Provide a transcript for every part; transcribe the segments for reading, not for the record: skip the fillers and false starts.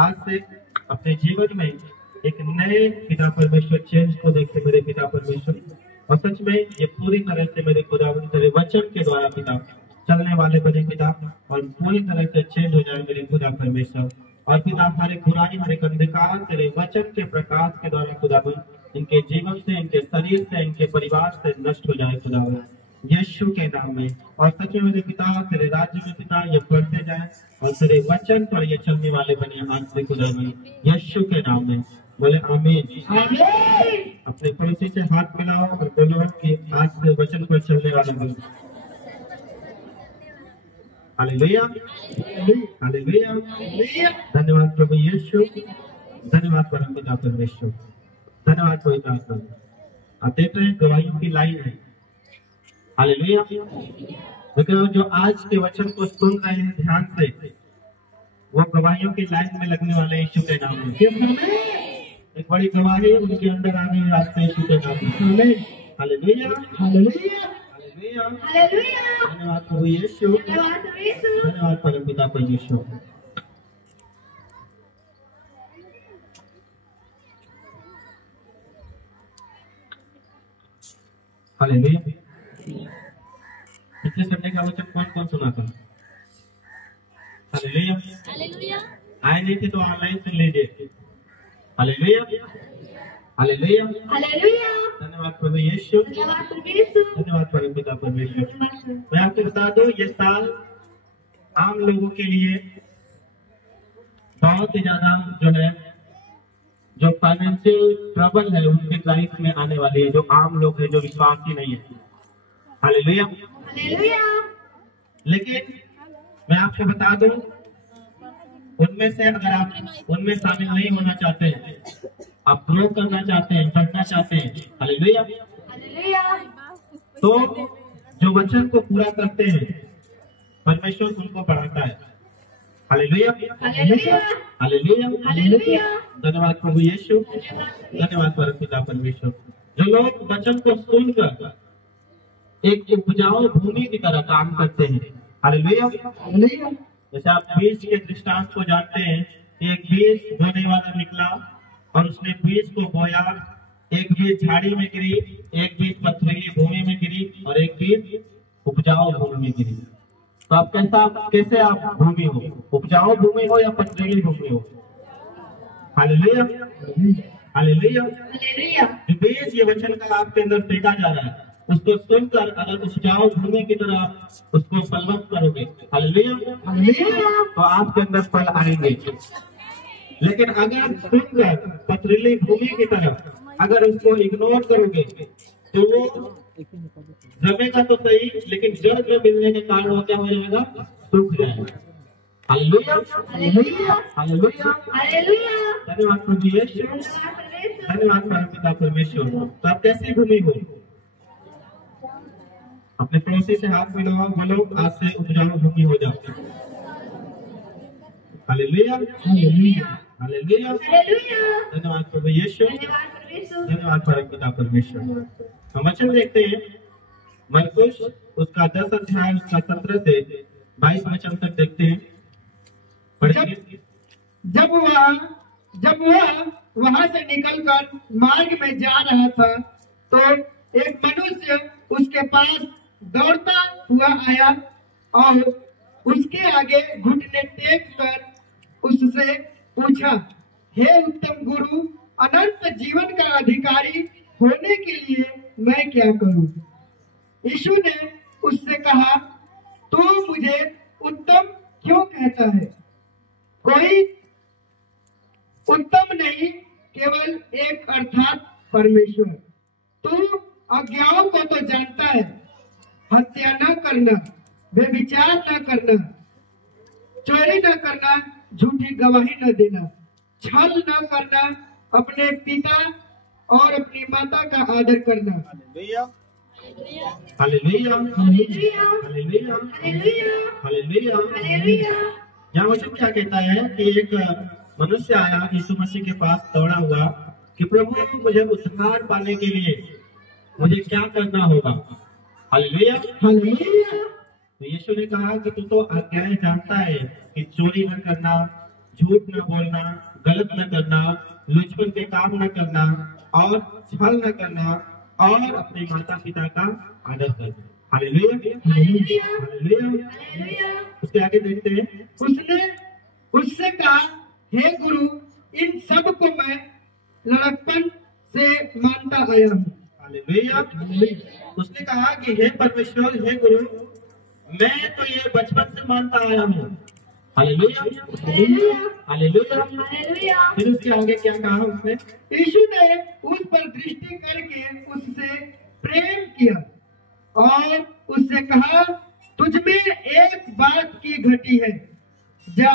आज से अपने जीवन में एक नए पिता परमेश्वर चेंज को देखते मेरे पिता परमेश्वर। और सच में ये पूरी तरह से मेरे खुदावंद तेरे वचन के द्वारा पिता चलने वाले बने पिता, और पूरी तरह से चेंज हो जाए मेरे खुदा परमेश्वर। और पिता हमारे बुराई हमारे अंधकार तेरे वचन के प्रकाश के द्वारा खुदावंद इनके जीवन से, इनके शरीर से, इनके परिवार से नष्ट हो जाए खुदावंद यीशु के नाम में। और सच में मेरे पिता तेरे राज्य में पिता ये बढ़ते जाए और तेरे वचन पर ये चलने वाले बने आज से खुदावंद यीशु के नाम में। बोले आमीन। अपने पड़ोसी से हाथ मिलाओ और बोलो कि आज से वचन पर चलने वाला बनो। Hallelujah, hallelujah. धन्यवाद प्रभु यीशु, धन्यवाद परम पिता परमेश्वर, धन्यवाद पवित्र आत्मा। आप देख रहे हैं गवाहियों की लाइन है। हालेलुया। लेकिन जो आज के वचन को सुन रहे हैं ध्यान से, वो गवाहियों की लाइन में लगने वाले यीशु के नाम में एक बड़ी गवाही उनके अंदर आने हैं आज से यीशु के नाम में। Hallelujah, hallelujah, hallelujah, hallelujah. धन्यवाद प्रभु यीशु, धन्यवाद परम पिता परमेश्वर। हालेलुया। पिछले संडे का वचन कौन कौन सुना था? Hallelujah, hallelujah. आए नहीं थे तो ऑनलाइन सुन लीजिए। Hallelujah, hallelujah, hallelujah. धन्यवाद प्रभु यीशु, धन्यवाद प्रभु यीशु, धन्यवाद परम पिता परमेश्वर। मैं आपको बता दूं ये साल आम लोगों के लिए बहुत ही ज्यादा जो है, जो फाइनेंशियल ट्रबल है उनके लाइफ में आने वाली है, जो आम लोग हैं, जो विश्वासी नहीं है। Hallelujah, hallelujah. लेकिन मैं आपको बता दूं उनमें से अगर आप उनमें शामिल नहीं होना चाहते हैं, आप ग्रो करना चाहते हैं, बढ़ना चाहते हैं, हालेलुया, हालेलुया, तो जो वचन को पूरा करते हैं परमेश्वर उनको बढ़ाता है। Hallelujah, hallelujah, hallelujah, hallelujah. धन्यवाद प्रभु यीशु, धन्यवाद परम पिता परमेश्वर। जो लोग वचन को सुनकर एक उपजाऊ भूमि की तरह काम करते हैं। Hallelujah, hallelujah. जैसे आप बीज के दृष्टांत को जानते हैं, एक बीज बोने वाला निकला और उसने बीज को बोया। एक बीज झाड़ी में गिरी, एक बीज पथरीली भूमि में गिरी और एक बीज उपजाऊ भूमि में गिरी। तो आप कैसे आप भूमि हो, उपजाऊ भूमि हो या पथरीली भूमि हो? Hallelujah, hallelujah, hallelujah. जो बीज ये वचन का आपके अंदर फेंका जा रहा है, उसको सुनकर अगर उपजाऊ भूमि की तरह उसको फलवत करोगे, हालेलुया, हालेलुया, तो आपके अंदर फल आएंगे। लेकिन अगर सुनकर पथरीली भूमि की तरह अगर उसको इग्नोर करोगे तो वो जमेगा तो सही, लेकिन जड़ में मिलने के कारण वो क्या हो जाएगा? सूख जाएगा। Hallelujah, hallelujah, hallelujah, hallelujah. धन्यवाद प्रभु यीशु, धन्यवाद परम पिता परमेश्वर। तो आप कैसी भूमि हो? अपने पड़ोसी से हाथ मिलाओ, बोलो आज से उपजाऊ भूमि हो जाओ। Hallelujah, hallelujah, hallelujah, hallelujah. धन्यवाद प्रभु यीशु, धन्यवाद परम पिता परमेश्वर। हम वचन देखते हैं मरकुस उसका 10 अध्याय उसका 17 से 22 वचन तक देखते हैं। जब वह वहां से निकलकर मार्ग में जा रहा था तो एक मनुष्य उसके पास दौड़ता हुआ आया और उसके आगे घुटने टेक कर उससे पूछा, हे उत्तम गुरु, अनंत जीवन का अधिकारी होने के लिए मैं क्या करूं? यीशु ने उससे कहा, तू मुझे उत्तम क्यों कहता है? कोई उत्तम नहीं, केवल एक अर्थात परमेश्वर। तू आज्ञाओं को तो जानता है, हत्या न करना, व्यभिचार न करना, चोरी न करना, झूठी गवाही न देना, छल न करना, अपने पिता और अपनी माता का आदर करना। Hallelujah, hallelujah, hallelujah, hallelujah, hallelujah, hallelujah. यहाँ वचन क्या कहता है कि एक मनुष्य आया यीशु मसीह के पास दौड़ा हुआ कि प्रभु मुझे उद्धार पाने के लिए मुझे क्या करना होगा? Hallelujah, hallelujah. तो यीशु ने कहा कि तू तो आज्ञाएं जानता है कि चोरी न करना, झूठ न बोलना, गलत न करना, लुचपन के काम न करना और छल न करना और अपने माता पिता का आदर करना। Hallelujah, hallelujah. उसके आगे देखते हैं, उसने उससे कहा, हे गुरु, इन सब को मैं लड़कपन से मानता आया हूँ। हालेलुया। उसने कहा कि हे परमेश्वर, हे गुरु, मैं तो ये बचपन से मानता आया हूँ। Hallelujah, hallelujah. फिर उसके आगे क्या कहा उसने? यीशु ने उस पर दृष्टि करके उससे प्रेम किया और उससे कहा, तुझमें एक बात की घटी है, जा,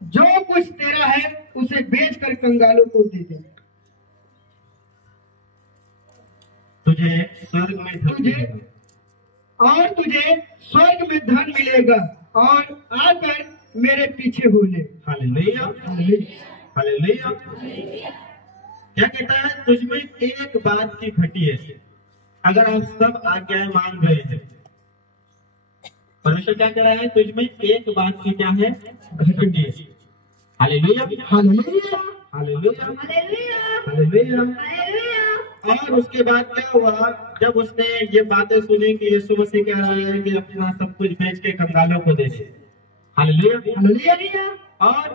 जो कुछ तेरा है उसे बेचकर कंगालों को दे दे, तुझे स्वर्ग में धन मिलेगा। और तुझे स्वर्ग में धन मिलेगा, और आकर मेरे पीछे हो ले। Hallelujah, hallelujah. क्या कहता है? तुझमें एक बात की घटी है। अगर आप सब आज्ञाएं मान रहे हैं, परमेश्वर क्या कह रहा है? तुझमें एक बात की क्या है? घटी है। Hallelujah, hallelujah, hallelujah, hallelujah, hallelujah. और उसके बाद क्या हुआ? जब उसने ये बातें सुनी कि यीशु मसीह कह रहा है कि अपना सब कुछ बेच के कंगालों को दे दे। Hallelujah, hallelujah. और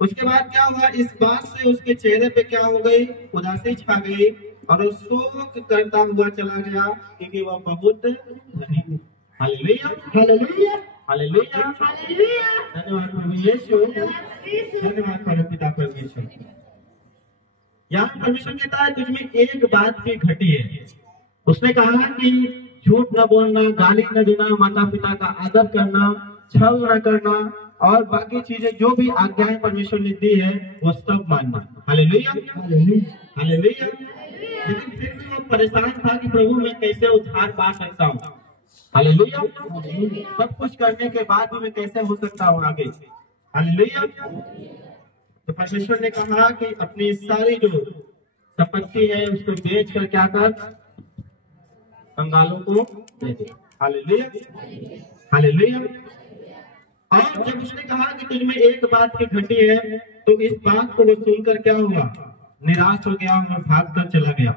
उसके बाद क्या हुआ? इस बात से उसके चेहरे पे क्या हो गई? उदासी छा गई और वो शोक करता हुआ चला गया, क्योंकि वह बहुत धनी। Hallelujah, hallelujah, hallelujah, hallelujah. धन्यवाद प्रभु यीशु, धन्यवाद परम पिता परमेश्वर। यहाँ परमेश्वर कहता है, तुझमें एक बात की घटी है। उसने कहा कि झूठ न बोलना, गाली न देना, माता पिता का आदर करना, छल न करना और बाकी चीजें जो भी आज्ञाएं परमेश्वर ने दी है वो सब मानना। Hallelujah, hallelujah. लेकिन फिर भी वो परेशान था कि प्रभु मैं कैसे उद्धार पा सकता हूँ। हालेलुया। सब कुछ करने के बाद भी मैं कैसे हो सकता हूँ आगे। हालेलुया। तो परमेश्वर ने कहा कि अपनी सारी जो संपत्ति है उसको बेच कर क्या कर, कंगालों को दे दे। Hallelujah, hallelujah. और जब उसने कहा कि तुझमें एक बात की घटी है, तो इस बात को वो सुनकर क्या हुआ? निराश हो गया और भागकर चला गया।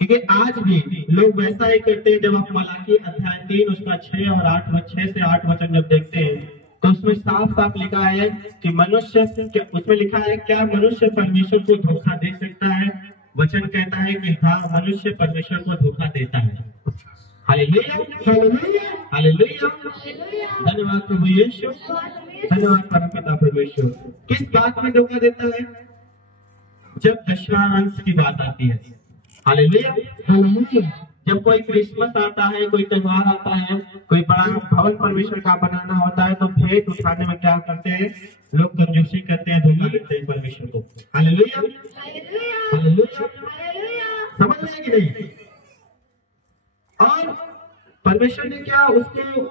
क्योंकि आज भी लोग वैसा ही करते हैं। जब आप मलाकी अध्याय 3 उसका 6 और 6 से 8 वचन जब देखते हैं तो उसमें साफ साफ लिखा है कि मनुष्य, उसमें लिखा है क्या मनुष्य परमेश्वर को धोखा दे सकता है? वचन कहता है कि हाँ, मनुष्य परमेश्वर को धोखा देता है। Hallelujah, hallelujah, hallelujah. धन्यवाद प्रभु यीशु, धन्यवाद परम पिता परमेश्वर। किस बात में धोखा देता है? जब दशमांश की बात आती है। Hallelujah, hallelujah. जब कोई क्रिसमस आता है, कोई त्योहार आता है, कोई बड़ा भवन परमेश्वर का बनाना होता है, तो भेंट उठाने में क्या करते हैं? लोग कंजूसी करते हैं, धोखा देते हैं परमेश्वर को। Hallelujah, hallelujah. समझ रहे हैं कि नहीं? और परमेश्वर ने क्या उसको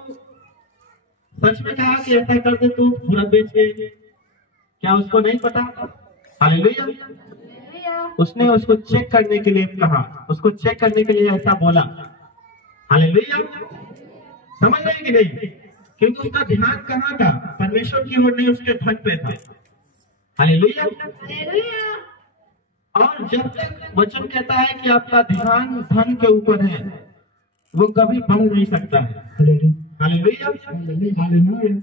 सच में कहा कि ऐसा कर दे तू पूरा बेच के? क्या उसको नहीं पता? हालेलुया। उसने उसको चेक करने के लिए कहा, उसको चेक करने के लिए ऐसा बोला। हालेलुया। समझ रहे कि नहीं? क्योंकि उसका ध्यान कहाँ था? परमेश्वर की ओर नहीं, उसके धन पे था। हालेलुया। और जब तक वचन कहता है कि आपका ध्यान धन के ऊपर है, वो कभी बढ़ नहीं सकता है। हालेलुया।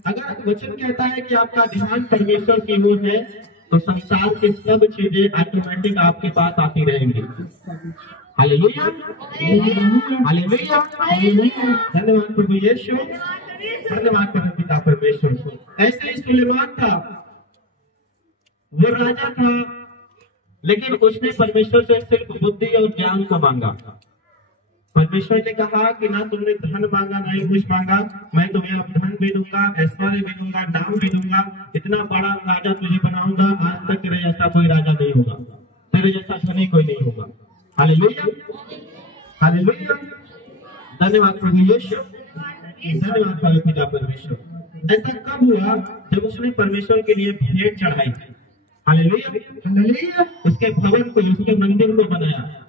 अगर वचन कहता है कि आपका ध्यान परमेश्वर की ओर है, तो संसार की सब चीजें ऑटोमेटिक आपके पास आती रहेंगी। Hallelujah, hallelujah. धन्यवाद प्रभु यीशु, धन्यवाद प्रभु पिता परमेश्वर। ऐसे ही सुलेमान था, वो राजा था, लेकिन उसने परमेश्वर से सिर्फ बुद्धि और ज्ञान को मांगा। परमेश्वर ने कहा कि ना तुमने धन मांगा, ना ही कुछ मांगा, मैं तुम्हें अब धन भी दूंगा, ऐश्वर्य भी दूंगा, नाम भी दूंगा, इतना बड़ा राजा तुझे बनाऊंगा, आज तक तेरे जैसा कोई राजा नहीं होगा, तेरे जैसा धनी कोई नहीं होगा। Hallelujah, hallelujah. धन्यवाद प्रभु यीशु, धन्यवाद प्रभु पिता परमेश्वर। ऐसा कब हुआ? जब उसने परमेश्वर के लिए भेंट चढ़ाई। Hallelujah, hallelujah. उसके भवन को, उसके मंदिर को बनाया,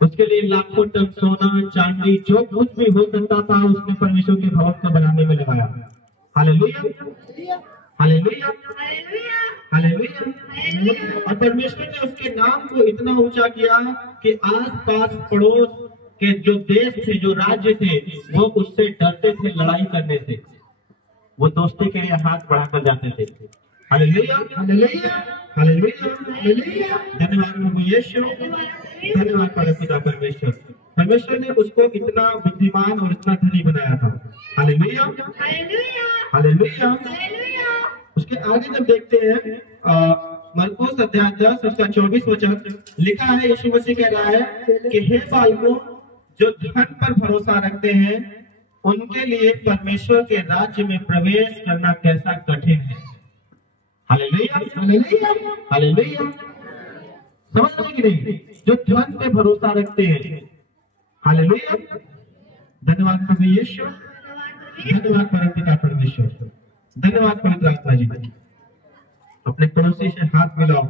उसके लिए लाखों टन सोना चांदी जो कुछ भी हो सकता था उसने परमेश्वर के भवन को बनाने में लगाया। हालेलुया। Hallelujah, hallelujah. और परमेश्वर ने उसके नाम को इतना ऊंचा किया कि आस-पास पड़ोस के जो देश थे, जो राज्य थे, वो उससे डरते थे लड़ाई करने से। वो दोस्ती के लिए हाथ बढ़ाकर जाते थे। Hallelujah, hallelujah, hallelujah, hallelujah. धन्यवाद प्रभु यीशु, धन्यवाद पिता परमेश्वर। परमेश्वर ने उसको इतना बुद्धिमान और इतना धनी बनाया था। Hallelujah, hallelujah. उसके आगे जब देखते हैं मरकुस अध्याय 10 उसका 24 वचन लिखा है, यीशु मसीह कह रहा है कि हे बालकों, जो धन पर भरोसा रखते हैं उनके लिए परमेश्वर के राज्य में प्रवेश करना कैसा कठिन है। Hallelujah, hallelujah, hallelujah. समझ रहे कि नहीं? जो धन पे भरोसा रखते हैं। हालेलुया, धन्यवाद प्रभु यीशु, धन्यवाद परमपिता परमेश्वर, धन्यवाद पवित्र आत्मा जी। अपने पड़ोसी से हाथ मिलाओ,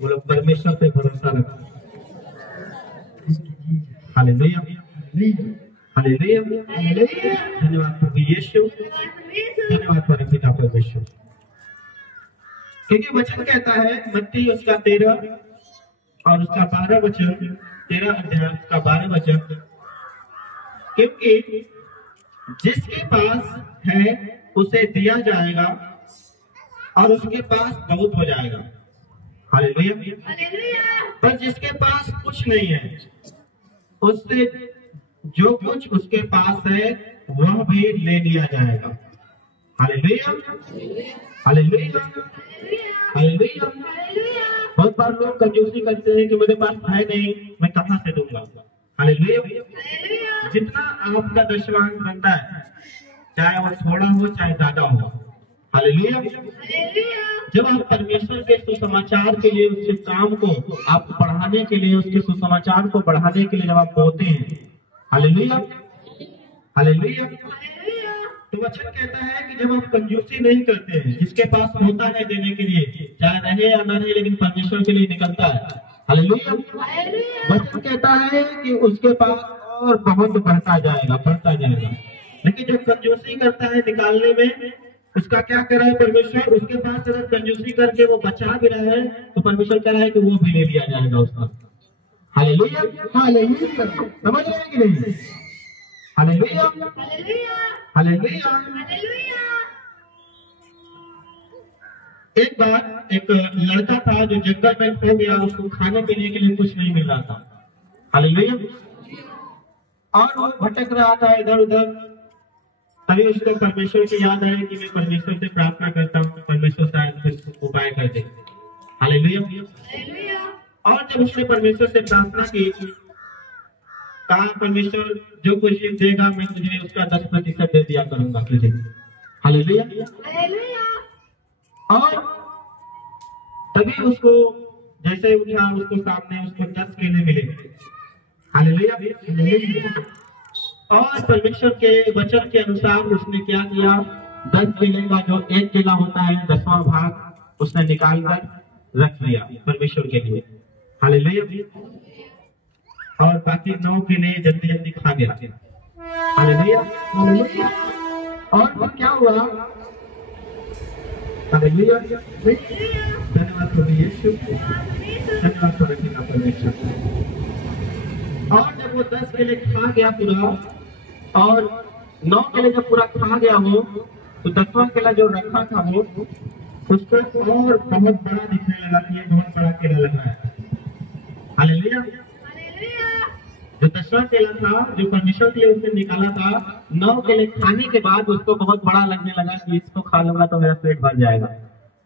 वो लोग परमेश्वर पे भरोसा रखो। हालेलुया, हालेलुया, धन्यवाद प्रभु यीशु, धन्यवाद परमपिता परमेश्वर। क्योंकि वचन कहता है मत्ती उसका 13 और उसका 12 वचन, 13 अध्याय उसका 12 वचन, क्योंकि जिसके पास है उसे दिया जाएगा और उसके पास बहुत हो जाएगा। हालेलुया, पर जिसके पास कुछ नहीं है उससे जो कुछ उसके पास है वह भी ले लिया जाएगा। Hallelujah, hallelujah, hallelujah. बहुत बार लोग कंजूसी करते हैं कि मेरे पास है नहीं, मैं कहां से दूंगा। हालेलुया। जितना आपका दशमांश बनता है, चाहे वो थोड़ा हो चाहे ज्यादा हो। हालेलुया। जब आप परमेश्वर के सुसमाचार के लिए, उसके काम को आप बढ़ाने के लिए, उसके सुसमाचार को बढ़ाने के लिए जब आप बोलते हैं, हालेलुया, हालेलुया, तो वचन कहता है कि जब आप कंजूसी नहीं करते हैं, जिसके पास होता है देने के लिए, चाहे रहे या न रहे, लेकिन परमेश्वर के लिए निकलता है। हालेलुया। वचन कहता है कि उसके पास और बहुत बढ़ता जाएगा, बढ़ता जाएगा। लेकिन जब कंजूसी करता है निकालने में, उसका क्या कर रहा है परमेश्वर? उसके पास अगर कंजूसी करके वो बचा भी रहा है तो परमेश्वर कह रहा है कि वो भी ले लिया जाएगा उसका। Hallelujah, hallelujah. समझ रहे हैं कि नहीं? Hallelujah, hallelujah. एक बार एक लड़का था जो जंगल में खो गया, उसको खाने पीने के लिए कुछ नहीं मिल रहा था। हालेलुया। और वो भटक रहा था इधर उधर। तभी उसको परमेश्वर की याद आई कि मैं परमेश्वर से प्रार्थना करता हूँ, परमेश्वर शायद कुछ उपाय कर दे। हालेलुया। और जब उसने परमेश्वर से प्रार्थना की, कहा परमेश्वर जो कुछ देगा मैं तुझे उसका 10% दे दिया करूंगा तुझे। हालेलुया। और तभी उसको जैसे उठा, उसको सामने उसको 10 केले मिले। हालेलुया। और परमेश्वर के वचन के अनुसार उसने क्या किया? 10 केले का जो एक केला होता है, 10वां भाग उसने निकाल कर रख लिया परमेश्वर के लिए। हालेलुया। और बाकी 9 केले जल्दी जल्दी खा गया। Hallelujah, hallelujah. और वो क्या हुआ? हालेलुया। धन्यवाद प्रभु यीशु, धन्यवाद परमेश्वर। और जब वो 10 केले खा गया पूरा, और 9 केले जब पूरा खा गया हो, तो 10वां केला जो रखा था वो उसको और बहुत बड़ा दिखने लगा कि ये बहुत बड़ा केला लग रहा है। हालेलुया। जो 10वां केला था, जो परमेश्वर के लिए उसने निकाला था, 9 केले खाने के बाद उसको बहुत बड़ा लगने लगा कि इसको खा लूंगा तो मेरा पेट भर जाएगा।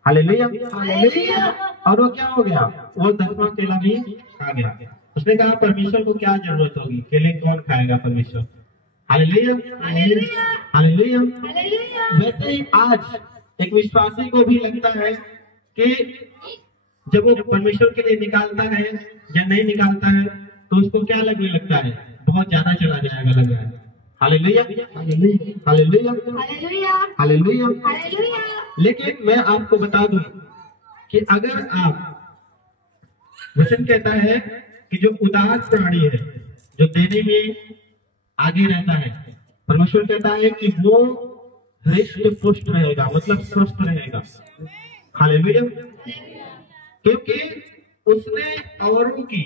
Hallelujah, hallelujah. और वो क्या हो गया? वो 10वां केला भी खा गया। उसने कहा परमेश्वर को क्या जरूरत होगी, केले कौन खाएगा? परमेश्वर। Hallelujah, hallelujah. वैसे ही आज एक विश्वासी को भी लगता है कि जब वो परमेश्वर के लिए निकालता है या नहीं निकालता है तो उसको क्या लगने लगता है? बहुत ज्यादा चला जाएगा लग रहा है। Hallelujah, hallelujah, hallelujah. लेकिन मैं आपको बता दूं कि अगर आप, वचन कहता है कि जो उदास प्राणी है, जो देने में आगे रहता है, परमेश्वर कहता है कि वो हृष्ट पुष्ट रहेगा, मतलब स्वस्थ रहेगा। हालेलुया। क्योंकि उसने औरों की,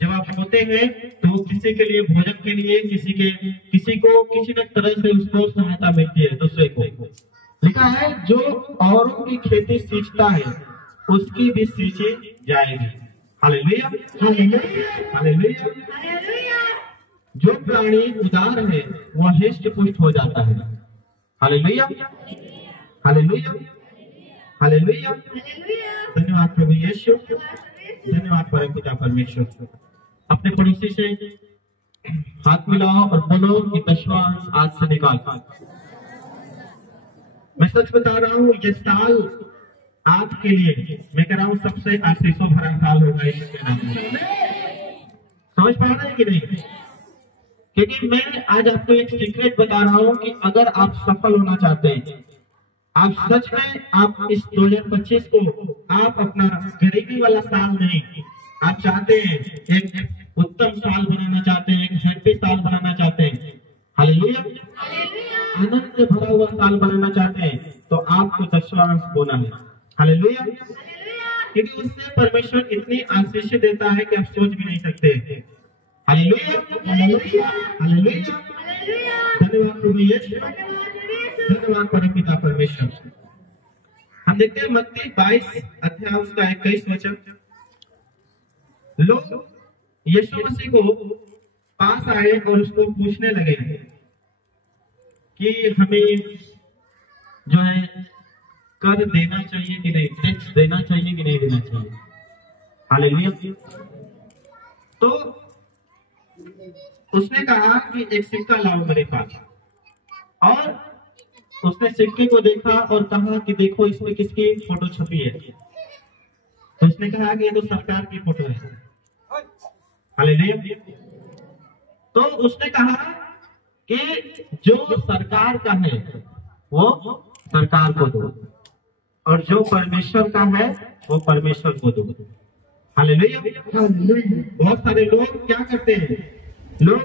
जब आप होते हैं तो किसी के लिए भोजन के लिए किसी को किसी न तरह से उसको सहायता मिलती है। दूसरे को लिखा है जो औरों की खेती सींचता है उसकी भी सींची जाएगी। Hallelujah hallelujah. जो प्राणी उदार है वह हृष्ट पुष्ट हो जाता है। Hallelujah hallelujah hallelujah. धन्यवाद प्रभु यीशु, धन्यवाद परमपिता परमेश्वर। अपने पड़ोसी से हाथ मिलाओ और बोलो कि 10वां अंश आज से निकाल। मैं सच बता रहा हूँ, ये साल आपके लिए, मैं कह रहा हूँ, सबसे आशीषों भरा साल होगा यीशु के नाम में। समझ पा रहे हैं कि नहीं? क्योंकि मैं आज आपको एक सीक्रेट बता रहा हूँ कि अगर आप सफल होना चाहते हैं, आप सच में आप इस 2025 को आप अपना गरीबी वाला साल नहीं, आप चाहते हैं एक उत्तम साल बनाना चाहते हैं, एक हैप्पी साल बनाना चाहते हैं, हालेलुया, आनंद से भरा हुआ साल बनाना चाहते हैं, तो आपको 10वां अंश बोना है। हालेलुया। क्योंकि उससे परमेश्वर इतनी आशीष देता है कि आप सोच भी नहीं सकते। Hallelujah hallelujah hallelujah. धन्यवाद प्रभु यीशु, धन्यवाद परमपिता परमेश्वर। हम देखते हैं मत्ती 22 अध्याय उसका 21 वचन। लोग यीशु मसीह को पास आए और उसको पूछने लगे कि हमें जो है कर देना चाहिए कि नहीं, टैक्स देना चाहिए कि नहीं देना चाहिए। हालेलुया। तो उसने कहा कि एक सिक्का लाओ मेरे पास, और उसने सिक्के को देखा और कहा कि देखो इसमें किसकी फोटो छपी है। तो उसने कहा कि ये तो सरकार की फोटो है। हालेलुया। तो उसने कहा कि जो सरकार का है वो सरकार को दो, और जो परमेश्वर का है वो परमेश्वर को दो। हालेलुया। बहुत सारे लोग क्या करते हैं, लोग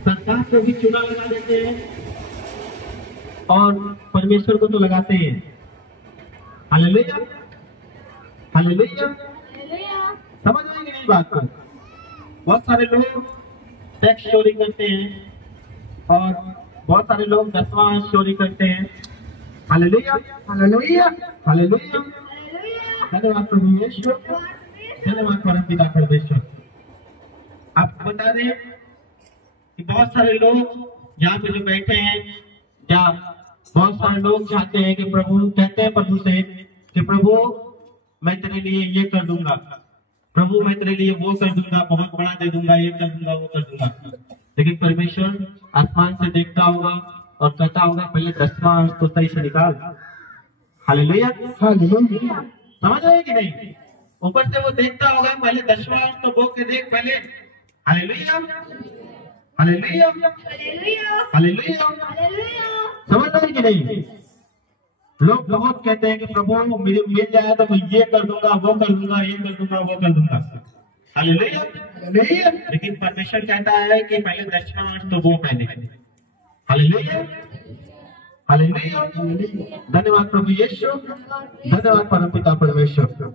सरकार को भी चुना लगा देते हैं और परमेश्वर को तो लगाते हैं। Hallelujah hallelujah. समझ में नहीं बात को? बहुत सारे लोग टैक्स चोरी करते हैं और बहुत सारे लोग 10वां अंश चोरी करते हैं। Hallelujah hallelujah hallelujah. धन्यवाद प्रभु यीशु, धन्यवाद परमपिता परमेश्वर। आपको बता दें कि बहुत सारे लोग यहाँ पे जो बैठे हैं, क्या बहुत सारे लोग चाहते हैं कि प्रभु, कहते हैं प्रभु से कि प्रभु मैं तेरे लिए ये कर दूंगा, प्रभु मैं तेरे लिए वो कर दूंगा, बहुत बड़ा दे दूंगा, ये कर दूंगा, वो कर दूंगा। लेकिन परमेश्वर आसमान से देखता होगा और कहता होगा पहले 10वां अंश तो सही से निकाल। Hallelujah hallelujah. समझ रहे कि नहीं? ऊपर से वो देखता होगा, पहले 10वां अंश तो बोल के देख पहले। Hallelujah hallelujah hallelujah. समझ रहे कि नहीं? लोग बहुत कहते हैं कि प्रभु मुझे मिल जाए तो मैं ये कर दूंगा, वो कर दूंगा, ये कर दूंगा, वो कर दूंगा। हालेलुया। लेकिन परमेश्वर कहता है कि पहले 10वां अंश तो वो पहले। Hallelujah hallelujah. धन्यवाद प्रभु यीशु, धन्यवाद परमपिता परमेश्वर।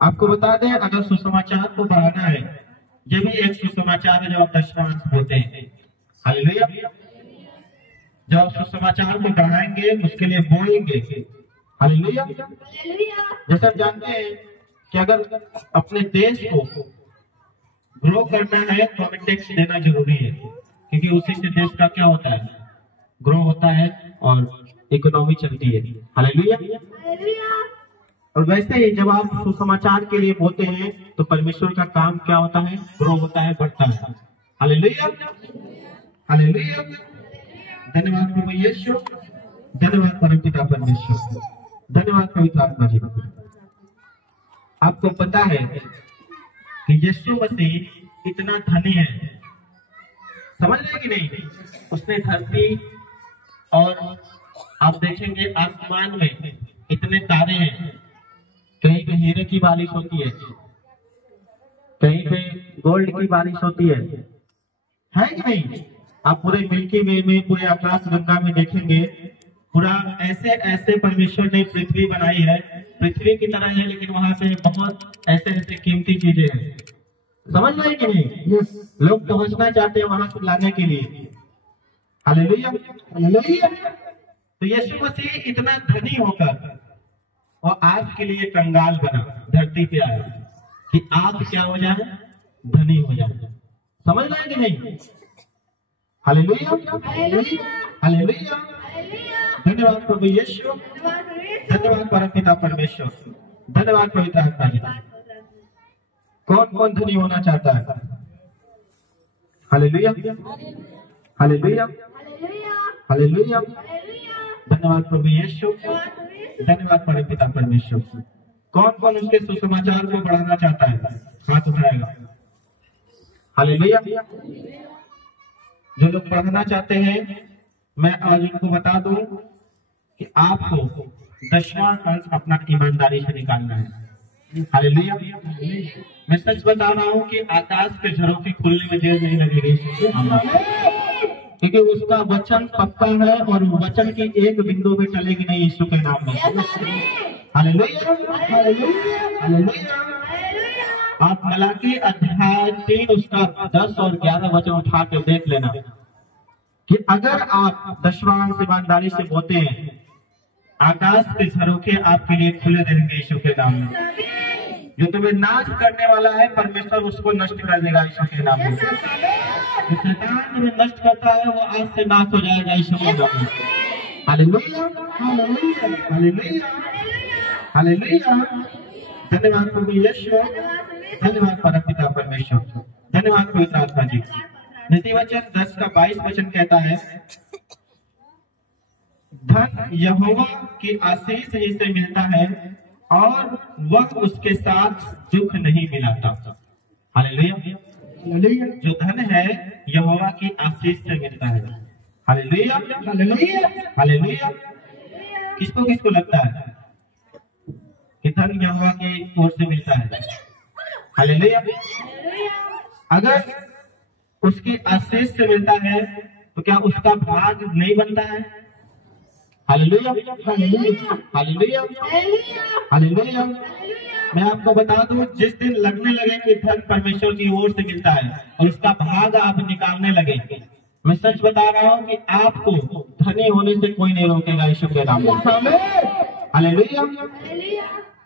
आपको बता दें, अगर सुसमाचार को बढ़ाना है, ये भी एक सुसमाचार है जब आप 10वां अंश बोलते हैं। हालेलुया। जब आप सुसमाचार को बढ़ाएंगे उसके लिए बोलेंगे। हालेलुया। जैसे आप जानते हैं कि अगर अपने देश को ग्रो करना है तो हमें टैक्स देना जरूरी है, क्योंकि उसी से देश का क्या होता है, ग्रो होता है और इकोनॉमी चलती है। हालेलुया। और वैसे ही जब आप सुसमाचार के लिए बोलते हैं तो परमेश्वर का काम क्या होता है, ग्रो होता है, बढ़ता है। Hallelujah hallelujah. धन्यवाद प्रभु यीशु, धन्यवाद परमपिता परमेश्वर, धन्यवाद पवित्र आत्मा जी। आपको पता है कि यीशु मसीह इतना धनी है, समझ रहे कि नहीं? उसने धरती और आप देखेंगे आसमान में इतने तारे हैं, कहीं पे हीरे की बारिश होती है, कहीं पे गोल्ड की बारिश होती है कि नहीं? आप पूरे मिल्की वे में, पूरे आकाश गंगा में देखेंगे पूरा ऐसे ऐसे परमेश्वर ने पृथ्वी बनाई है, पृथ्वी की तरह है, लेकिन वहां पे बहुत ऐसे ऐसे कीमती चीजें हैं। समझ रहे कि नहीं? लोग पहुंचना चाहते हैं वहां से लाने के लिए। Hallelujah, hallelujah. तो यीशु मसीह इतना धनी होकर और आपके लिए कंगाल बना, धरती पे आया कि आप क्या हो जाए? धनी हो जाए। समझ रहे हैं कि नहीं? Hallelujah, hallelujah. धन्यवाद प्रभु यीशु, धन्यवाद परमपिता परमेश्वर, धन्यवाद पवित्र आत्मा जी। कौन कौन धनी होना चाहता है? Hallelujah, hallelujah, hallelujah. धन्यवाद प्रभु यीशु, धन्यवाद परमपिता परमेश्वर। कौन कौन उसके सुसमाचार को बढ़ाना चाहता है? हाथ उठाएगा। हालेलुया। जो लोग बढ़ाना चाहते हैं, मैं आज उनको बता दूं कि आपको 10वां अंश अपना ईमानदारी से निकालना है। हालेलुया। मैं सच बता रहा हूं कि आकाश के झरोखे खुलने में देर नहीं लगेगी, क्योंकि उसका वचन पक्का है और वचन की एक बिंदु भी टलेगी नहीं यीशु के नाम में। Hallelujah, hallelujah. आप मलाकी अध्याय 3 उसका 10 और 11 वचन उठा के देख लेना कि अगर आप 10वां अंश ईमानदारी से बोते हैं, आकाश के झरोखे आपके लिए खुले रहेंगे यीशु के नाम में। जो तुम्हें नाश करने वाला है, परमेश्वर उसको नष्ट कर देगा यीशु के नाम में। जो शैतान तुम्हें नष्ट करता है, वो आज से नाश हो जाएगा यीशु के नाम में। Hallelujah, hallelujah, hallelujah, hallelujah. धन्यवाद प्रभु यीशु, धन्यवाद परमपिता परमेश्वर, धन्यवाद पवित्र आत्मा जी। नीति वचन 10 का 22 वचन कहता है, धन यहोवा की आशीष जिसे मिलता है और वह उसके साथ दुख नहीं मिलाता। हालेलुया। जो धन है यहोवा की आशीष से मिलता है। Hallelujah, hallelujah, hallelujah. किसको किसको लगता है कि धन यहोवा की ओर से मिलता है? हालेलुया। अगर उसकी आशीष से मिलता है तो क्या उसका भाग नहीं बनता है? Hallelujah, hallelujah, hallelujah, hallelujah. मैं आपको बता दूं, जिस दिन लगने लगे कि धन परमेश्वर की ओर से मिलता है और उसका भाग आप निकालने लगे, मैं सच बता रहा हूं कि आपको धनी होने से कोई नहीं रोकेगा यीशु के नाम में। हालेलुया।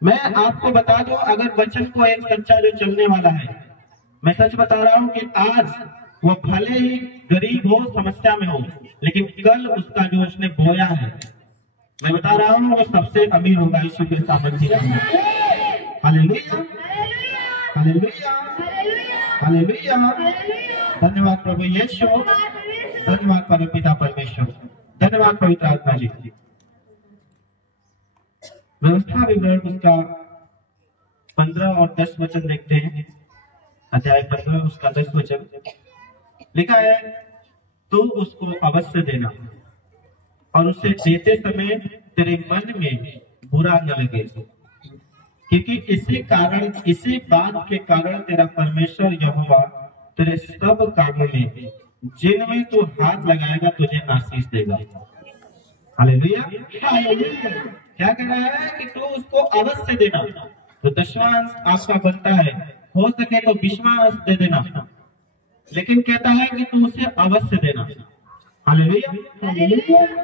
मैं आपको बता दूं, अगर वचन को एक सच्चा जो चलने वाला है, मैं सच बता रहा हूं कि आज वो भले ही गरीब हो, समस्या में हो, लेकिन कल उसका जो उसने बोया है, मैं बता रहा हूँ, वो सबसे अमीर होगा यीशु के सामर्थ्य में। Hallelujah, hallelujah, hallelujah. धन्यवाद प्रभु यीशु, धन्यवाद परमपिता परमेश्वर, धन्यवाद पवित्र आत्मा जी। व्यवस्था विवरण उसका 15 और 10 वचन देखते हैं। अध्याय 15 उसका 10 वचन लिखा है, तुम उसको अवश्य देना और उसे देते समय तेरे मन में बुरा न लगे, क्योंकि इसी बात के कारण तेरा परमेश्वर यहोवा तेरे सब कामों में जिनमें तू हाथ लगाएगा तुझे आशीष देगा। हालेलुया, क्या कह रहा है कि तू उसको अवश्य देना। तो 10वां अंश आपका बनता है, हो सके तो 20वां अंश दे देना, लेकिन कहता है कि तू उसे अवश्य देना। हालेलुया,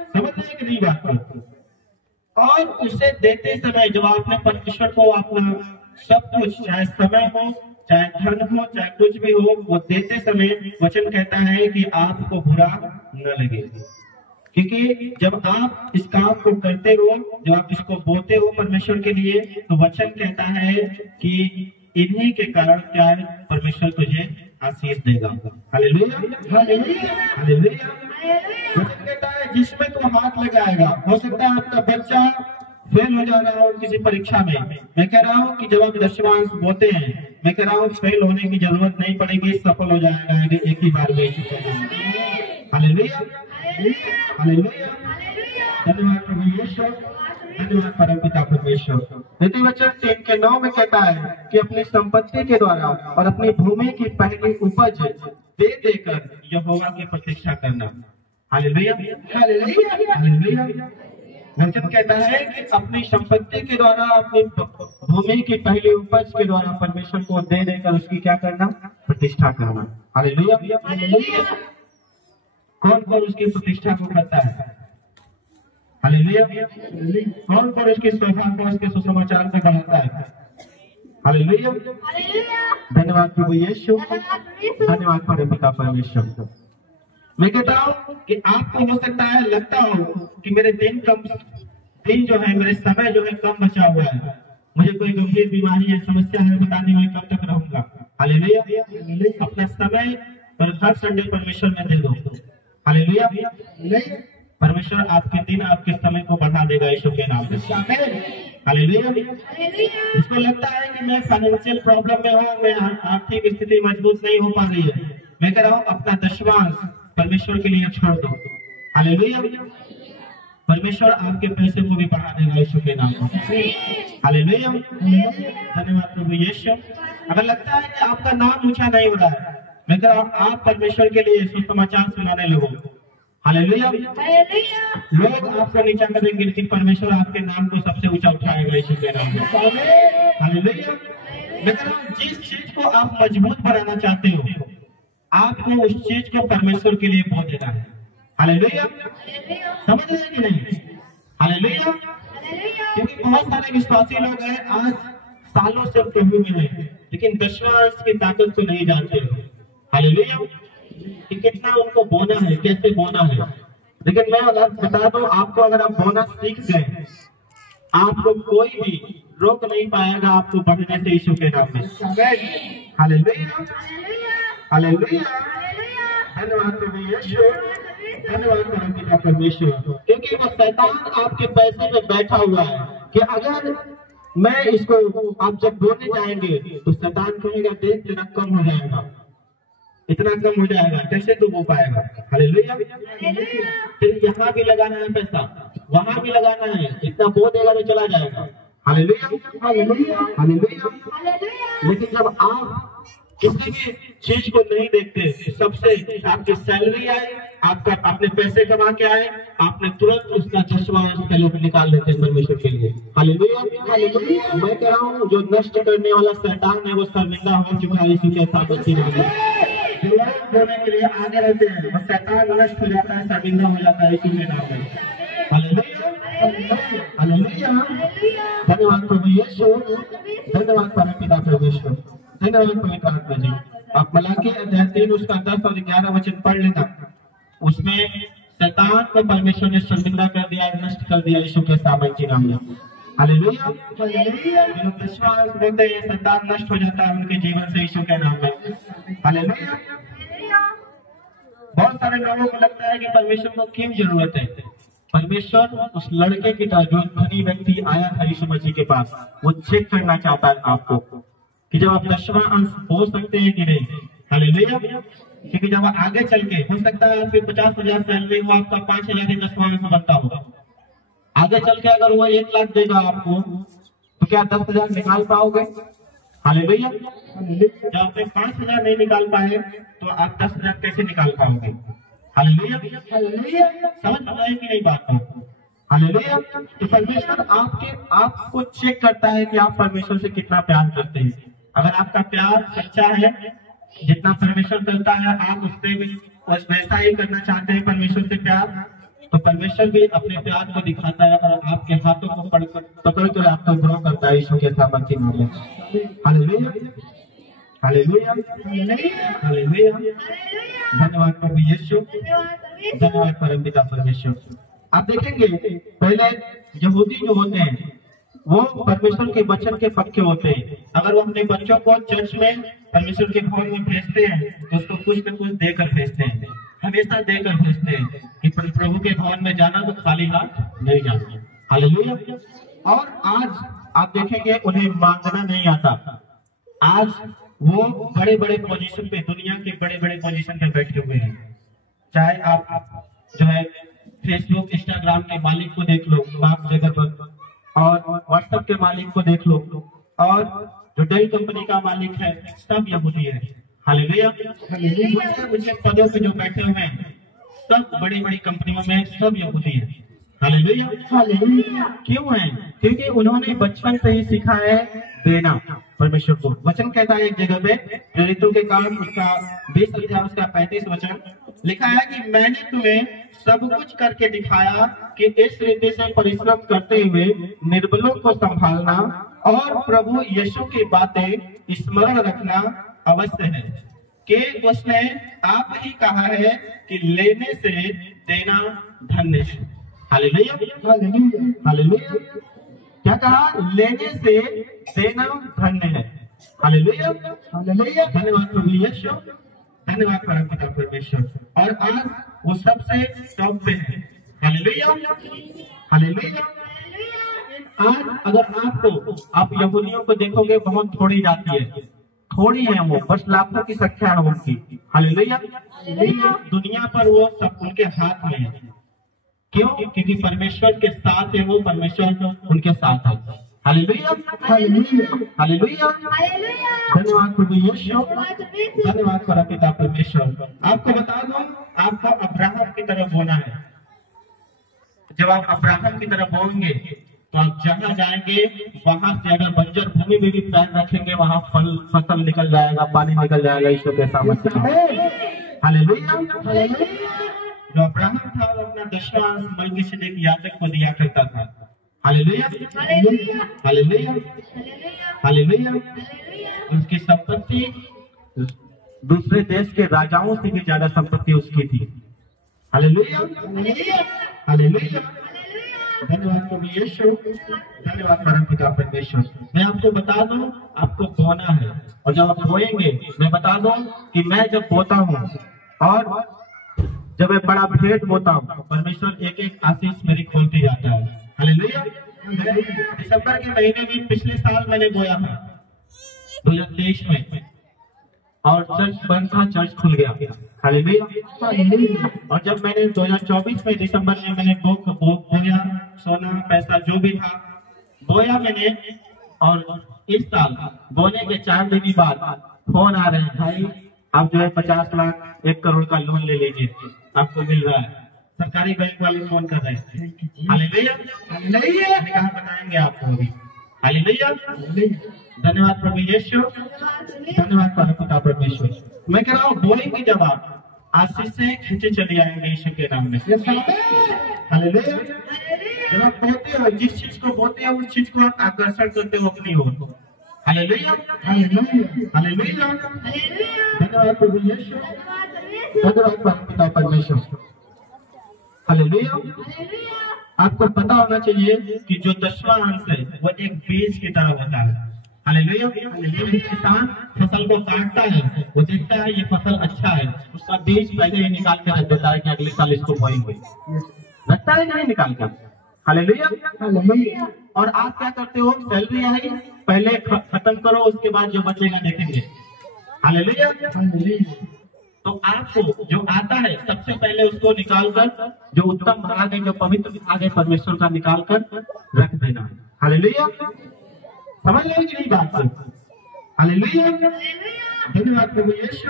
समझ रहे कि नहीं बात को? और उसे देते समय जब आपने परमेश्वर को अपना सब कुछ, चाहे समय हो, चाहे धन हो, चाहे कुछ भी हो, वो देते समय वचन कहता है कि आपको बुरा न लगे, क्योंकि जब आप इस काम को करते हो, जब आप इसको बोते हो परमेश्वर के लिए, तो वचन कहता है कि इन्हीं के कारण क्या है, परमेश्वर तुझे आशीष देगा। Hallelujah, hallelujah, hallelujah. वचन कहता है जिसमें तू हाथ लगाएगा, हो सकता है आपका बच्चा फेल हो जा रहा हो किसी परीक्षा में, मैं कह रहा हूँ कि जब आप 10वां अंश बोते हैं, मैं कह रहा हूँ फेल होने की जरूरत नहीं पड़ेगी, सफल हो जाएगा एक ही बार में। Hallelujah, hallelujah. धन्यवाद प्रभु यीशु, धन्यवाद परमपिता परमेश्वर। नीति वचन 3 के 9 में कहता है कि अपनी संपत्ति के द्वारा और अपनी भूमि की पहली उपज दे देकर यहोवा की प्रतीक्षा करना। Hallelujah, hallelujah, hallelujah. वचन कहता है कि अपनी संपत्ति के द्वारा, अपनी भूमि की पहली उपज के द्वारा परमेश्वर को दे देकर उसकी क्या करना, प्रतिष्ठा करना। हालेलुया। कौन कौन उसकी प्रतिष्ठा को करता है? हालेलुया। कौन कौन उसकी शोभा को, उसके सुसमाचार को बढ़ाता है? हालेलुया। धन्यवाद प्रभु यीशु, धन्यवाद परमपिता परमेश्वर। मैं कहता हूँ कि आपको हो सकता है, लगता हो कि मेरे दिन जो है, मेरे समय जो है कम बचा हुआ है, मुझे कोई गंभीर बीमारी है, समस्या है, बताने में कब तक रहूंगा। हालेलुया। अपना समय और हर संडे परमेश्वर में दे दो। हालेलुया। परमेश्वर आपके दिन, आपके समय को बढ़ा देगा यीशु के नाम में। हालेलुया। इसको लगता है कि मैं फाइनेंशियल प्रॉब्लम में हूँ, मैं आर्थिक स्थिति मजबूत नहीं हो पा रही है, मैं कह रहा हूँ अपना दशवांश परमेश्वर के लिए छोड़ दो। हालेलुया। परमेश्वर आपके पैसे को भी बढ़ा देगा यीशु के नाम में। हालेलुया। धन्यवाद प्रभु यीशु। अगर लगता है कि आपका नाम ऊंचा नहीं हो रहा है, मैं कह रहा हूँ आप परमेश्वर के लिए सुसमाचार सुनाने लगो। हालेलुया। लोग आपको नीचा करेंगे, लेकिन परमेश्वर आपके नाम को सबसे ऊंचा उठाएगा यीशु के नाम में। हालेलुया। मैं कह रहा हूँ जिस चीज को आप मजबूत बनाना चाहते हो, आपको उस चीज को परमेश्वर के लिए बो देना है। हालेलुया। समझ रहे हैं कि नहीं? हालेलुया। क्योंकि बहुत सारे विश्वासी लोग हैं, आज सालों से प्रभु में हैं, लेकिन दशवांश की ताकत को नहीं जानते। हालेलुया। कि कितना उनको बोना है, कैसे बोना है। लेकिन मैं अगर बता दूं आपको, अगर आप बोना सीख गए, आपको कोई भी रोक नहीं पाएगा आपको बढ़ने से यीशु के नाम में। हालेलुया। हालेलुया। धन्यवाद प्रभु यीशु, धन्यवाद परमपिता परमेश्वर। क्योंकि वो शैतान आपके पैसे में बैठा हुआ है कि अगर मैं इसको, आप जब बोलने जाएंगे तो शैतान कहेगा देख तेरा कम हो जाएगा, इतना कम हो जाएगा, कैसे तू हो पाएगा। हालेलुया। फिर यहाँ भी लगाना है पैसा, वहां भी लगाना है, इतना बो देगा तो चला जाएगा। हालेलुया। हालेलुया। लेकिन जब आप किसी भी चीज को नहीं देखते, सबसे आपकी सैलरी आए, आपका अपने पैसे कमा के आए, आपने तुरंत उसका दशवांश पहले निकाल लेते हैं परमेश्वर के लिए। हालेलुया। मैं कह रहा हूँ जो नष्ट करने वाला शैतान है वो शर्मिंदा हो चुका है यीशु के साथ। जो लोग बोलने के लिए आगे रहते हैं, वो शैतान नष्ट हो जाता है, शर्मिंदा हो जाता है यीशु के नाम में। हालेलुया। हालेलुया। धन्यवाद प्रभु यीशु, धन्यवाद परमपिता परमेश्वर, धन्यवाद पवित्र आत्मा जी। आप मलाकी अध्याय 3 उसका 10 और 11 वचन पढ़ लेना। उसमें शैतान को परमेश्वर ने शर्मिंदा कर दिया, नष्ट कर दिया यीशु के सामर्थ्य नाम में। हालेलुया। लोग विश्वास बोलते हैं, शैतान नष्ट हो जाता है उनके जीवन से यीशु के नाम में। हालेलुया। बहुत सारे लोगों को लगता है कि परमेश्वर को क्यों जरूरत है। परमेश्वर उस लड़के की तरह, जो धनी व्यक्ति आया था यीशु मसीह के पास, वो चेक करना चाहता है आपको कि जब आप दशवां अंश हो सकते हैं कि नहीं। हालेलुया। क्योंकि जब आगे चल के हो सकता है आपके 50,000 सैलरी हो, आपका 5,000 दशवां अंश बनता होगा। आगे चल के अगर वो 1 लाख देगा आपको, तो क्या 10,000 निकाल पाओगे? हालेलुया। जब आपने 5,000 नहीं निकाल पाए तो आप 10,000 कैसे निकाल पाओगे? हालेलुया। समझ में आए कि नहीं बात को? हालेलुया। तो परमेश्वर आपको चेक करता है कि आप परमेश्वर से कितना प्यार करते हैं। अगर आपका प्यार सच्चा है, जितना परमेश्वर करता है आप उससे भी वैसा ही करना चाहते हैं परमेश्वर से प्यार, तो परमेश्वर भी अपने प्यार को दिखाता है और आपके हाथों को पकड़ कर आपको ग्रो करता है यीशु के सामर्थ्य में। हालेलुया। हालेलुया। हालेलुया। धन्यवाद प्रभु यीशु, धन्यवाद परमपिता परमेश्वर। आप देखेंगे पहले यहूदी जो होते हैं वो परमेश्वर के वचन के पक्के होते हैं। अगर वो अपने बच्चों को चर्च में परमेश्वर के भवन में भेजते हैं तो उसको कुछ न कुछ देकर भेजते हैं, हमेशा देकर भेजते हैं कि प्रभु के भवन में जाना तो खाली हाथ नहीं जाना। हालेलुया। और आज आप देखेंगे उन्हें मांगना नहीं आता। आज वो बड़े बड़े पोजीशन पे, दुनिया के बड़े बड़े पोजीशन पे बैठे हुए हैं। चाहे आप जो है फेसबुक इंस्टाग्राम के मालिक को देख लो बाप जगह पर, और व्हाट्सएप के मालिक को देख लो, और जो डेल कंपनी का मालिक है, सब यहूदी है। हालेलुया। मुझे पदों पे जो बैठे हुए हैं सब बड़ी बड़ी कंपनियों में सब यहूदी है। हालेलुया। हालेलुया। क्यों है? क्योंकि उन्होंने बचपन से ही सीखा है देना परमेश्वर को। वचन कहता है एक जगह पे, प्रेरितों के काम उसका 20 अध्याय उसका 35 वचन लिखा है कि मैंने तुम्हें सब कुछ करके दिखाया कि इस रीति से परिश्रम करते हुए निर्बलों को संभालना और प्रभु यीशु की बातें स्मरण रखना अवश्य है कि उसने आप ही कहा है कि लेने से देना धन्य है। हालेलुया। हालेलुया। हालेलुया। क्या कहा? लेने से देना धन्य है। हालेलुया। हालेलुया। धन्यवाद प्रभु यीशु, धन्यवाद परमपिता परमेश्वर। और आज वो सबसे टॉप पे है। हालेलुया। हालेलुया। आज अगर आप यहूदियों को देखोगे बहुत थोड़ी जाती है, थोड़ी है वो, बस लाखों की संख्या है उनकी। हालेलुया। दुनिया पर वो सब उनके हाथ में है। क्यों? क्योंकि परमेश्वर के साथ है वो, परमेश्वर उनके साथ है। हालेलुया। हालेलुया। हालेलुया। धन्यवाद प्रभु यीशु, धन्यवाद परमपिता परमेश्वर। आपको बता दूं, आपको अब्राहम की तरफ बोना है। जब आप अब्राहम की तरफ बोएंगे तो आप जहां जाएंगे वहां से अगर बंजर भूमि में भी पैर रखेंगे वहां फसल निकल जाएगा, पानी निकल जाएगा। ईश्वर के सामने। हालेलुया। जो अब्राहम था वो अपना दशमांश मलिकिसिदक याजक को दिया करता था। हालेलुया। हालेलुया। हालेलुया। उसकी संपत्ति दूसरे देश के राजाओं से भी ज्यादा संपत्ति उसकी थी। हालेलुया। हालेलुया। धन्यवाद प्रभु यीशु, धन्यवाद परमपिता परमेश्वर। मैं आपको बता दूं, आपको बोना है, और जब आप बोएंगे, मैं बता दूं कि मैं जब बोता हूँ और जब मैं बड़ा भेंट बोता हूँ, परमेश्वर एक एक आशीष मेरी खोलती जाता है। हालेलुया। दिसंबर के महीने में पिछले साल मैंने बोया था 2023 में, और चर्च बंद था, चर्च खुल गया। हालेलुया। और जब मैंने 2024 में दिसंबर में मैंने बोया, सोना पैसा जो भी था बोया मैंने, और इस साल बोने के 4 दिन बाद फोन आ रहे हैं, भाई आप जो है 50 लाख 1 करोड़ का लोन ले लीजिए, आपको मिल रहा है। सरकारी बैंक वाले फोन कर रहे हैं। हालेलुया। हालेलुया। कहाँ बताएंगे आपको अभी। हालेलुया। धन्यवाद प्रभु यीशु, धन्यवाद परमपिता परमेश्वर। मैं कह रहा हूँ बोलेंगे जब आप आशीष से खींचे चले आएंगे यीशु के नाम में। हालेलुया। जब आप बोलते हो, जिस चीज को बोलते हो उस चीज को आप आकर्षण करते हो अपनी ओर। हालेलुया। हालेलुया। धन्यवाद प्रभु यीशु, धन्यवाद परमपिता परमेश्वर। हालेलुया। आपको पता होना चाहिए कि जो 10वां अंश है वो एक बीज की तरह होता है। हालेलुया। किसान फसल को काटता है, वो देखता है ये फसल अच्छा है, उसका बीज पहले ही निकाल के रख देता है कि अगले साल इसको बोएंगे, रखता है नहीं निकाल कर। हालेलुया। और आप क्या करते हो? सैलरी आई, पहले खत्म करो, उसके बाद जो बचेगा देखेंगे। हालेलुया। तो आपको जो आता है सबसे पहले उसको निकालकर, जो उत्तम भाग है, जो पवित्र भाग है परमेश्वर का, निकालकर रख देना है। हालेलुया। समझ रहे कि नहीं बात को? हालेलुया। धन्यवाद प्रभु यीशु,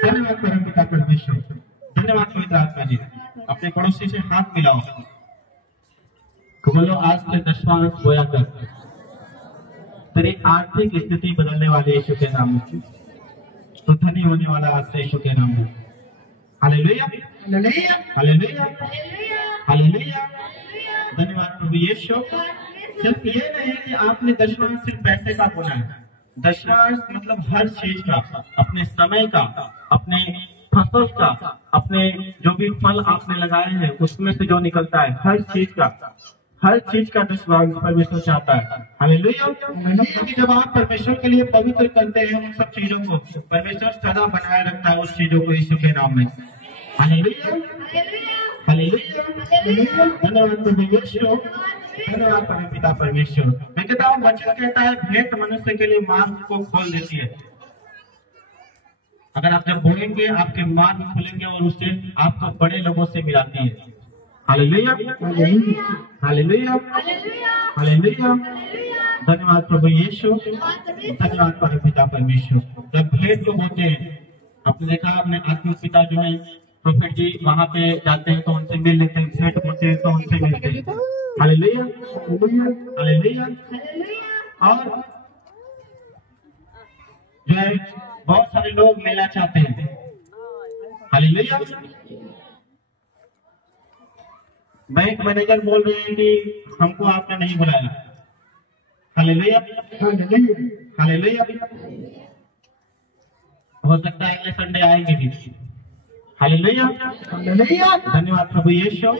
धन्यवाद परमपिता परमेश्वर, धन्यवाद पवित्र आत्मा जी। अपने पड़ोसी से हाथ मिलाओ, बोलो आज से 10वां अंश बोया कर, तेरी आर्थिक स्थिति बदलने वाले यीशु के नाम में, तो धनी होने वाला आज से यीशु के नाम में। हालेलुया। हालेलुया। हालेलुया। हालेलुया। धन्यवाद प्रभु यीशु। सिर्फ ये नहीं कि आपने 10वां सिर्फ पैसे का बोला है, 10वां मतलब हर चीज का, अपने समय का, अपने फसल का, अपने जो भी फल आपने लगाए हैं उसमें से जो निकलता है, हर चीज का 10वां परमेश्वर चाहता है। हालेलुया। क्योंकि जब आप परमेश्वर के लिए पवित्र करते हैं उन सब चीजों को, परमेश्वर सदा बनाए रखता है उस चीजों को यीशु के नाम में। हालेलुया। हालेलुया। धन्यवाद प्रभु यीशु, धन्यवाद परमपिता परमेश्वर। मैं कहता हूँ वचन कहता है भेंट मनुष्य के लिए मार्ग को खोल देती है। अगर आप जब बोलेंगे आपके मार्ग खुलेंगे और उससे आपको बड़े लोगों से मिलाती है। हालेलुया। हालेलुया। हालेलुया। धन्यवाद प्रभु यीशु, धन्यवाद परमपिता परमेश्वर। जब भेंट को बोलते हैं, आपने देखा अपने आत्मिक पिता जो है प्रोफेट जी वहां पे जाते हैं तो उनसे मिल लेते हैं, भेंट होते हैं तो उनसे मिलते हैं। Hallelujah hallelujah. और जो है बहुत सारे लोग मिलना चाहते हैं। हालेलुया। बैंक मैनेजर बोल रहे हैं कि हमको आपने नहीं बुलाया। Hallelujah hallelujah. हो सकता है अगले संडे आएंगे भी। हालेलुया धन्यवाद प्रभु यीशु,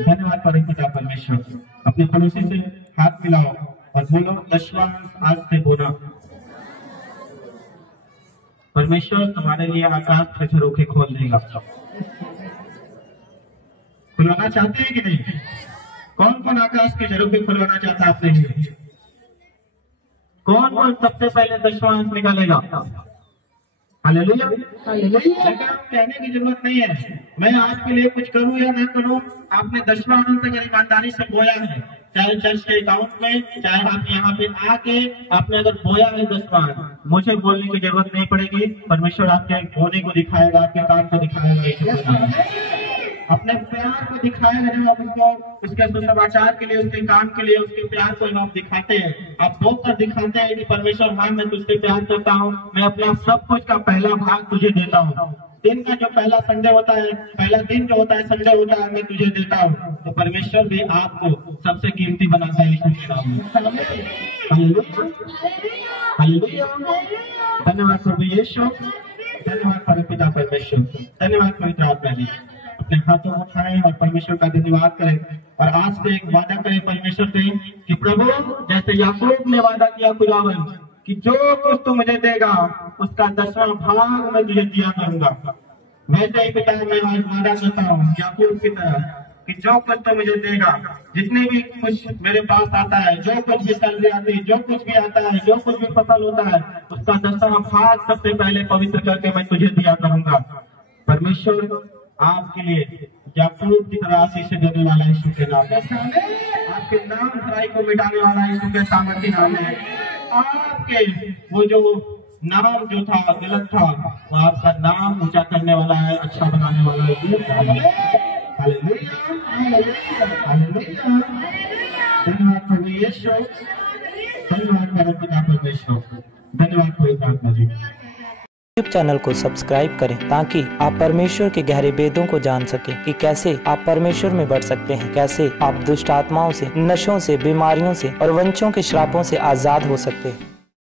धन्यवाद पिता परमेश्वर। अपने पड़ोसी से हाथ मिलाओ और बोलो, दशवां आज से बोला, परमेश्वर तुम्हारे लिए आकाश के झरोखे खोल देगा। खुलवाना चाहते हैं कि नहीं? कौन कौन आकाश के झरोखे खुलवाना चाहता है अपने लिए? कौन कौन सबसे पहले दशवां निकालेगा? Hallelujah hallelujah. कहने की जरूरत नहीं है मैं आपके लिए कुछ करूं या ना करूं, आपने दशवां अगर ईमानदारी से बोया है, चाहे चर्च के अकाउंट में, चाहे आप यहाँ पे आके आपने अगर बोया है दशवां, मुझे बोलने की जरूरत नहीं पड़ेगी। परमेश्वर आपके बोने को दिखाएगा, आपके काम को दिखाएगा, अपने प्यार को दिखाएगा। जब आप उसको उसके सुसमाचार के लिए, उसके काम के लिए, उसके प्यार को आप दिखाते हैं, आप बोलकर दिखाते हैं कि परमेश्वर हाँ मैं तुझसे प्यार करता हूँ, मैं अपना सब कुछ का पहला भाग तुझे देता हूँ। दिन का जो पहला संडे होता है, पहला दिन जो होता है संडे होता है, मैं तुझे देता हूँ। तो परमेश्वर भी आपको सबसे कीमती बनाता है। धन्यवाद प्रभु यीशु, धन्यवाद पिता परमेश्वर, धन्यवाद पवित्र आत्मा जी। अपने हाथों को उठाएं और परमेश्वर का धन्यवाद करें और आज से एक वादा करें परमेश्वर से कि प्रभु जैसे याकूब ने वादा किया खुदावन कि जो कुछ तू मुझे देगा उसका 10वां भाग मैं तुझे दिया करूंगा, वैसे ही पिता मैं आज वादा करता हूँ याकूब की तरह कि जो कुछ तू मुझे देगा, जितने भी कुछ मेरे पास आता है, जो कुछ भी सैलरी आती है, जो कुछ भी आता है, जो कुछ भी फसल होता है, उसका 10वां भाग सबसे पहले पवित्र करके मैं तुझे दिया करूंगा। परमेश्वर आपके लिए याकूब की तरह आशीष देने वाला यीशु के नाम है, आपके नाम बुराई को मिटाने वाला यीशु के सामर्थ्य नाम है। आपके वो जो नाम जो था गलत था, वो आपका नाम ऊंचा करने वाला है, अच्छा बनाने वाला है। धन्यवाद प्रभु यीशु, धन्यवाद पिता परमेश्वर, धन्यवाद पवित्र आत्मा जी। यूट्यूब चैनल को सब्सक्राइब करें ताकि आप परमेश्वर के गहरे वेदों को जान सकें कि कैसे आप परमेश्वर में बढ़ सकते हैं, कैसे आप दुष्ट आत्माओं से, नशों से, बीमारियों से और वंशों के श्रापों से आजाद हो सकते हैं।